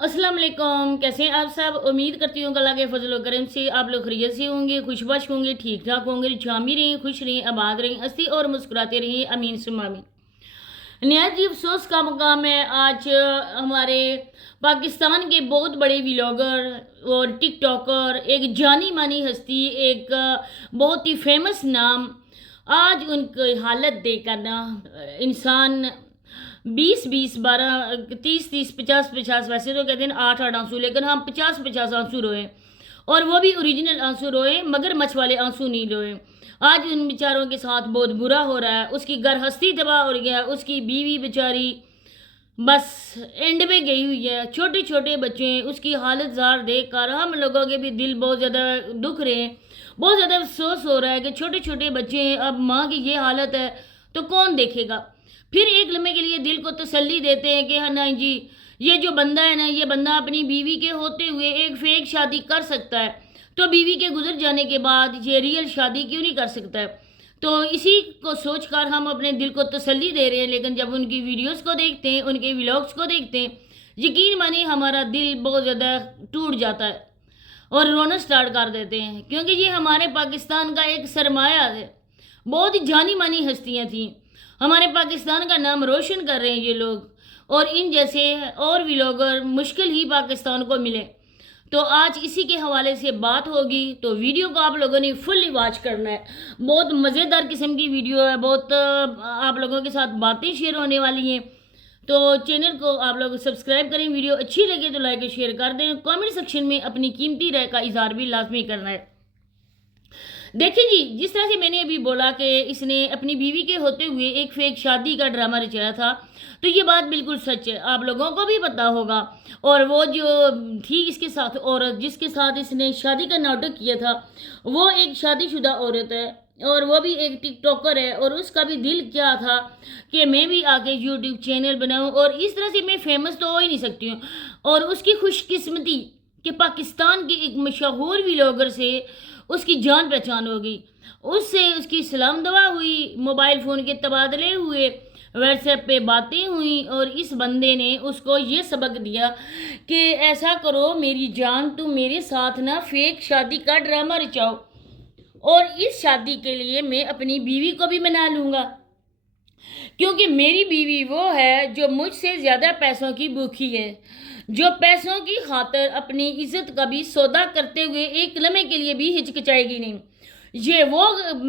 अस्सलाम वालेकुम। कैसे हैं आप सब? उम्मीद करती हूँ कि अल्लाह के फजल व करम से आप लोग खैरियत से होंगे, खुशबश होंगे, ठीक ठाक होंगे, जामी रहें, खुश रहें, आबाद रहें, हंसी और मुस्कुराते रहें। अमीन सुम्मा आमीन। नहायत ही अफसोस का मकाम है आज हमारे पाकिस्तान के बहुत बड़े व्लॉगर और टिकटॉकर, एक जानी मानी हस्ती, एक बहुत ही फेमस नाम, आज उनकी हालत देखकर ना इंसान 20-20, 12, 30-30, 50-50, वैसे तो कहते हैं 8-8 आंसू, लेकिन हम 50-50 आंसू रोए, और वो भी ओरिजिनल आंसू रोए, मगर मच वाले आंसू नहीं रोए। आज उन बेचारों के साथ बहुत बुरा हो रहा है। उसकी घर हस्ती तबाह हो गया, उसकी बीवी बेचारी बस एंड में गई हुई है। छोटे छोटे बच्चे, उसकी हालत जार देख कर हम लोगों के भी दिल बहुत ज़्यादा दुख रहे हैं। बहुत ज़्यादा अफसोस हो रहा है कि छोटे छोटे बच्चे हैं, अब माँ की ये हालत है तो कौन देखेगा। फिर एक लम्हे के लिए दिल को तसल्ली देते हैं कि हाँ नहीं जी, ये जो बंदा है ना, ये बंदा अपनी बीवी के होते हुए एक फेक शादी कर सकता है, तो बीवी के गुजर जाने के बाद ये रियल शादी क्यों नहीं कर सकता है। तो इसी को सोचकर हम अपने दिल को तसल्ली दे रहे हैं, लेकिन जब उनकी वीडियोस को देखते हैं, उनके व्लॉग्स को देखते हैं, यकीन मानिए हमारा दिल बहुत ज़्यादा टूट जाता है और रोना स्टार्ट कर देते हैं, क्योंकि ये हमारे पाकिस्तान का एक सरमाया है। बहुत ही जानी मानी हस्तियाँ थीं, हमारे पाकिस्तान का नाम रोशन कर रहे हैं ये लोग, और इन जैसे और व्लॉगर मुश्किल ही पाकिस्तान को मिले। तो आज इसी के हवाले से बात होगी, तो वीडियो को आप लोगों ने फुल्ली वॉच करना है। बहुत मज़ेदार किस्म की वीडियो है, बहुत आप लोगों के साथ बातें शेयर होने वाली हैं। तो चैनल को आप लोग सब्सक्राइब करें, वीडियो अच्छी लगे तो लाइक और शेयर कर दें, कमेंट सेक्शन में अपनी कीमती राय का इजहार भी लाजमी करना है। देखिए जी, जिस तरह से मैंने अभी बोला कि इसने अपनी बीवी के होते हुए एक फेक शादी का ड्रामा रचाया था, तो ये बात बिल्कुल सच है, आप लोगों को भी पता होगा। और वो जो थी इसके साथ औरत, जिसके साथ इसने शादी का नाटक किया था, वो एक शादीशुदा औरत है और वो भी एक टिकटॉकर है, और उसका भी दिल क्या था कि मैं भी आके यूट्यूब चैनल बनाऊं, और इस तरह से मैं फेमस तो हो ही नहीं सकती हूँ। और उसकी खुशकिस्मती कि पाकिस्तान के एक मशहूर व्लॉगर से उसकी जान पहचान हो गई, उससे उसकी सलाम दुआ हुई, मोबाइल फ़ोन के तबादले हुए, व्हाट्सएप पे बातें हुई, और इस बंदे ने उसको ये सबक दिया कि ऐसा करो मेरी जान, तुम मेरे साथ ना फेक शादी का ड्रामा रचाओ, और इस शादी के लिए मैं अपनी बीवी को भी मना लूँगा, क्योंकि मेरी बीवी वो है जो मुझसे ज़्यादा पैसों की भूखी है, जो पैसों की खातिर अपनी इज्जत का भी सौदा करते हुए एक लम्हे के लिए भी हिचकिचाएगी नहीं। ये वो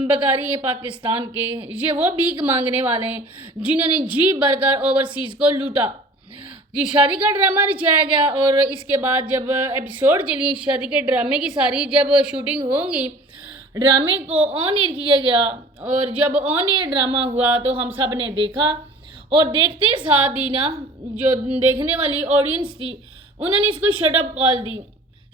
बगारी हैं पाकिस्तान के, ये वो भीख मांगने वाले हैं जिन्होंने जी भरकर ओवरसीज़ को लूटा। जी, शादी का ड्रामा रचाया गया, और इसके बाद जब एपिसोड चली शादी के ड्रामे की सारी, जब शूटिंग होंगी, ड्रामे को ऑन एयर किया गया, और जब ऑन एयर ड्रामा हुआ तो हम सब ने देखा, और देखते साथ ही ना जो देखने वाली ऑडियंस थी, उन्होंने इसको शटअप कॉल दी।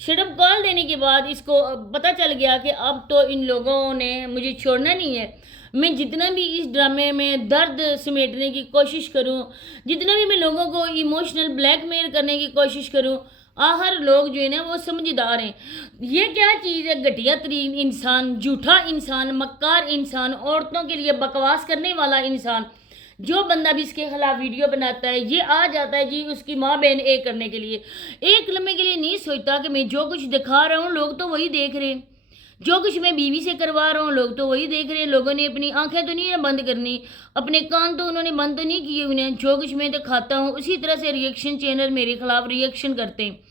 शटअप कॉल देने के बाद इसको पता चल गया कि अब तो इन लोगों ने मुझे छोड़ना नहीं है। मैं जितना भी इस ड्रामे में दर्द समेटने की कोशिश करूं, जितना भी मैं लोगों को इमोशनल ब्लैकमेल करने की कोशिश करूं, हर लोग जो है ना वो समझदार हैं। ये क्या चीज़ है? घटिया तरीन इंसान, झूठा इंसान, मक्कार इंसान, औरतों के लिए बकवास करने वाला इंसान, जो बंदा भी इसके खिलाफ वीडियो बनाता है, ये आ जाता है जी उसकी माँ बहन एक करने के लिए। एक लम्हे के लिए नहीं सोचता कि मैं जो कुछ दिखा रहा हूँ लोग तो वही देख रहे हैं, जो कुछ मैं बीवी से करवा रहा हूँ लोग तो वही देख रहे हैं। लोगों ने अपनी आंखें तो नहीं बंद करनी, अपने कान तो उन्होंने बंद तो नहीं किए उन्हें। जो कुछ मैं दिखाता हूँ उसी तरह से रिएक्शन चैनल मेरे खिलाफ रिएक्शन करते हैं।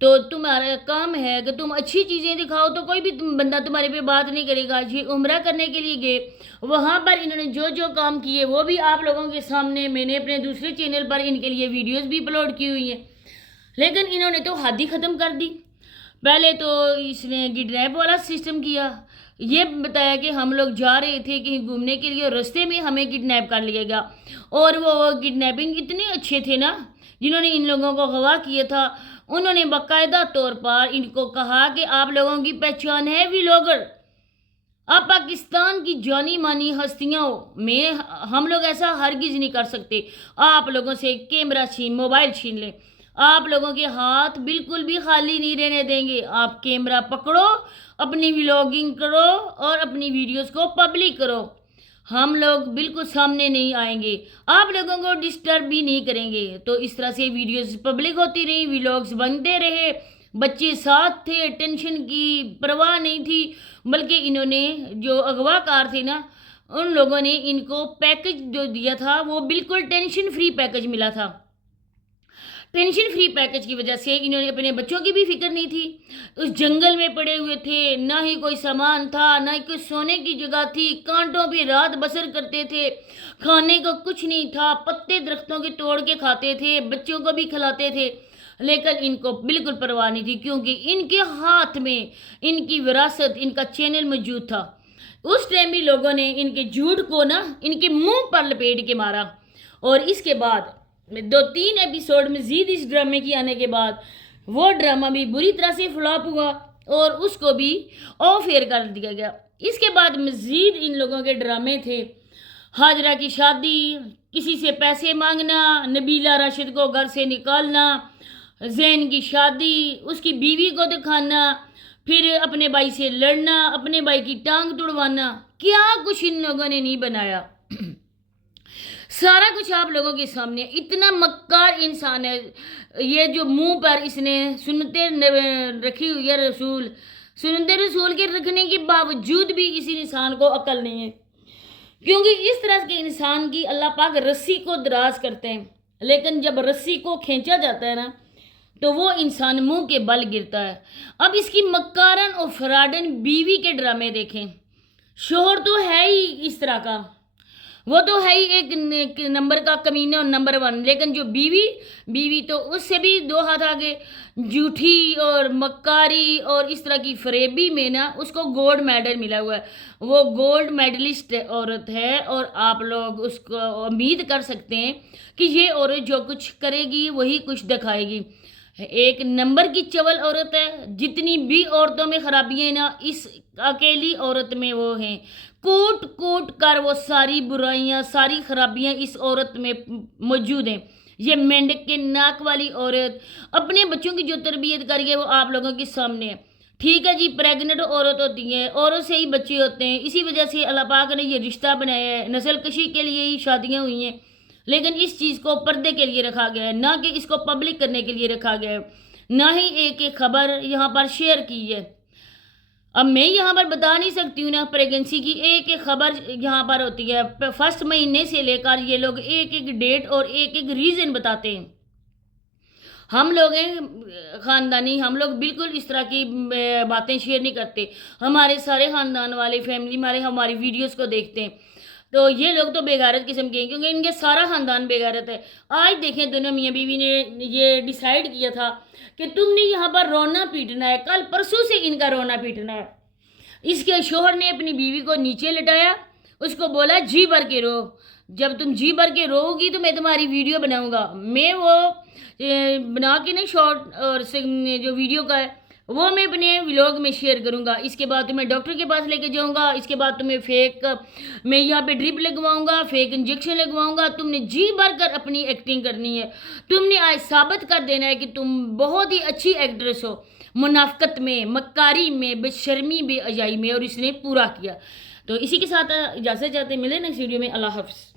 तो तुम्हारा काम है कि तुम अच्छी चीज़ें दिखाओ, तो कोई भी बंदा तुम्हारे पे बात नहीं करेगा। ये उम्रा करने के लिए गए, वहाँ पर इन्होंने जो जो काम किए वो भी आप लोगों के सामने, मैंने अपने दूसरे चैनल पर इनके लिए वीडियोस भी अपलोड की हुई हैं, लेकिन इन्होंने तो हद ही ख़त्म कर दी। पहले तो इसने किडनैप वाला सिस्टम किया, ये बताया कि हम लोग जा रहे थे कहीं घूमने के लिए, रास्ते में हमें किडनैप कर लिया गया, और वो किडनैपिंग इतने अच्छे थे ना जिन्होंने इन लोगों को गवाह किया था, उन्होंने बाकायदा तौर पर इनको कहा कि आप लोगों की पहचान है व्लॉगर, आप पाकिस्तान की जानी मानी हस्तियाँ हो, मैं हम लोग ऐसा हरगिज़ नहीं कर सकते। आप लोगों से कैमरा छीन, मोबाइल छीन लें, आप लोगों के हाथ बिल्कुल भी खाली नहीं रहने देंगे। आप कैमरा पकड़ो, अपनी व्लॉगिंग करो और अपनी वीडियोस को पब्लिक करो। ہم لوگ بالکل سامنے نہیں آئیں گے، آپ لوگوں کو ڈسٹرب بھی نہیں کریں گے۔ تو اس طرح سے ویڈیوز پبلک ہوتی رہی، ولاگز بنتے رہے، بچے ساتھ تھے، ٹینشن کی پرواہ نہیں تھی، بلکہ انہوں نے جو اغوا کار تھے نا، ان لوگوں نے ان کو پیکج جو دیا تھا وہ بالکل ٹینشن فری پیکج ملا تھا۔ ٹینشن فری پیکج کی وجہ سے انہوں نے اپنے بچوں کی بھی فکر نہیں تھی، اس جنگل میں پڑے ہوئے تھے، نہ ہی کوئی سامان تھا، نہ ہی کوئی سونے کی جگہ تھی، کانٹوں پہ رات بسر کرتے تھے، کھانے کو کچھ نہیں تھا، پتے درختوں کے توڑ کے کھاتے تھے، بچوں کو بھی کھلاتے تھے، لیکن ان کو بالکل پرواہ نہیں تھی، کیونکہ ان کے ہاتھ میں ان کی وراثت، ان کا چینل موجود تھا۔ اس ٹائم بھی لوگوں نے ان کے جھوٹ کو نا ان کے منہ پر لپیٹ کے مارا، اور اس کے بعد 2-3 ایپیسوڈ مزید اس ڈرامے کی آنے کے بعد وہ ڈرامہ بھی بری طرح سے فلاپ ہوا اور اس کو بھی آف ایئر کر دیا گیا۔ اس کے بعد مزید ان لوگوں کے ڈرامے تھے، ہاجرہ کی شادی، کسی سے پیسے مانگنا، نبیلہ راشد کو گھر سے نکالنا، زین کی شادی، اس کی بیوی کو دکھانا، پھر اپنے بھائی سے لڑنا، اپنے بھائی کی ٹانگ توڑوانا، کیا کچھ ان لوگوں نے نہیں بنایا، سارا کچھ آپ لوگوں کے سامنے۔ اتنا مکار انسان ہے یہ، جو منہ پر اس نے سنتے رکھی ہوئی ہے، سنتے رسول کے رکھنے کے باوجود بھی اسی انسان کو عقل نہیں ہے، کیونکہ اس طرح کے انسان کی اللہ پاک رسی کو دراز کرتے ہیں، لیکن جب رسی کو کھینچا جاتا ہے نا تو وہ انسان منہ کے بل گرتا ہے۔ اب اس کی مکارن اور فراڈن بیوی کے ڈرامے دیکھیں، شوہر تو ہے ہی اس طرح کا، وہ تو ہے ہی ایک نمبر کا کمینہ اور نمبر 1، لیکن جو بیوی تو اس سے بھی 2 ہاتھ آگے، جھوٹی اور مکاری اور اس طرح کی فریبی میں نا اس کو گولڈ میڈل ملا ہوا ہے، وہ گولڈ میڈلسٹ عورت ہے، اور آپ لوگ اس کو امید کر سکتے ہیں کہ یہ عورت جو کچھ کرے گی وہی کچھ دکھائے گی۔ ایک نمبر کی چول عورت ہے، جتنی بھی عورتوں میں خرابیاں ہیں نا اس اکیلی عورت میں وہ ہیں، کوٹ کوٹ کر وہ ساری برائیاں، ساری خرابیاں اس عورت میں موجود ہیں۔ یہ مینڈک کے ناک والی عورت اپنے بچوں کی جو تربیت کر کے وہ آپ لوگوں کے سامنے ہے، ٹھیک ہے جی، پریگننٹ عورت ہوتی ہے، عورت سے ہی بچے ہوتے ہیں، اسی وجہ سے اللہ پاک نے یہ رشتہ بنایا ہے، نسل کشی کے لیے ہی شادیاں ہوئی ہیں، لیکن اس چیز کو پردے کے لیے رکھا گیا ہے، نہ کہ اس کو پبلک کرنے کے لیے رکھا گیا ہے، نہ ہی ایک خبر یہاں پر شیئر کی ہے۔ اب میں یہاں پر بتا نہیں سکتی ہوں نا، پریگنسی کی ایک خبر یہاں پر ہوتی ہے، فرسٹ مہینے سے لے کر یہ لوگ ایک ڈیٹ اور ایک ریزن بتاتے ہیں۔ ہم لوگ ہیں خاندانی، ہم لوگ بالکل اس طرح کی باتیں شیئر نہیں کرتے، ہمارے سارے خاندان والے فیملی ہماری ویڈیوز کو دیکھتے ہیں، تو یہ لوگ تو بے غیرت قسم کے ہیں، کیونکہ ان کے سارا خاندان بے غیرت ہے۔ آج دیکھیں دونوں میاں بیوی نے یہ ڈیسائیڈ کیا تھا کہ تم نے یہاں پر رونا پیٹنا ہے، کل پرسوں سے ان کا رونا پیٹنا ہے۔ اس کے شوہر نے اپنی بیوی کو نیچے لٹایا، اس کو بولا جی بھر کے رو، جب تم جی بھر کے رو گی تو میں تمہاری ویڈیو بناؤں گا، میں وہ بنا کے نہیں شارٹ اور جو ویڈیو کا ہے وہ میں اپنے ولاگ میں شیئر کروں گا، اس کے بعد تمہیں ڈاکٹر کے پاس لے کے جاؤں گا، اس کے بعد تمہیں فیک میں یہاں پہ ڈرپ لگواؤں گا، فیک انجیکشن لگواؤں گا، تم نے جی بھر کر اپنی ایکٹنگ کرنی ہے، تم نے آج ثابت کر دینا ہے کہ تم بہت ہی اچھی ایکٹریس ہو، منافقت میں، مکاری میں، بے شرمی، بے حیائی میں، اور اس نے پورا کیا۔ تو اسی کے ساتھ اجازت چاہتے ہیں، ملیں نیکسٹ ویڈیو میں، اللہ حافظ۔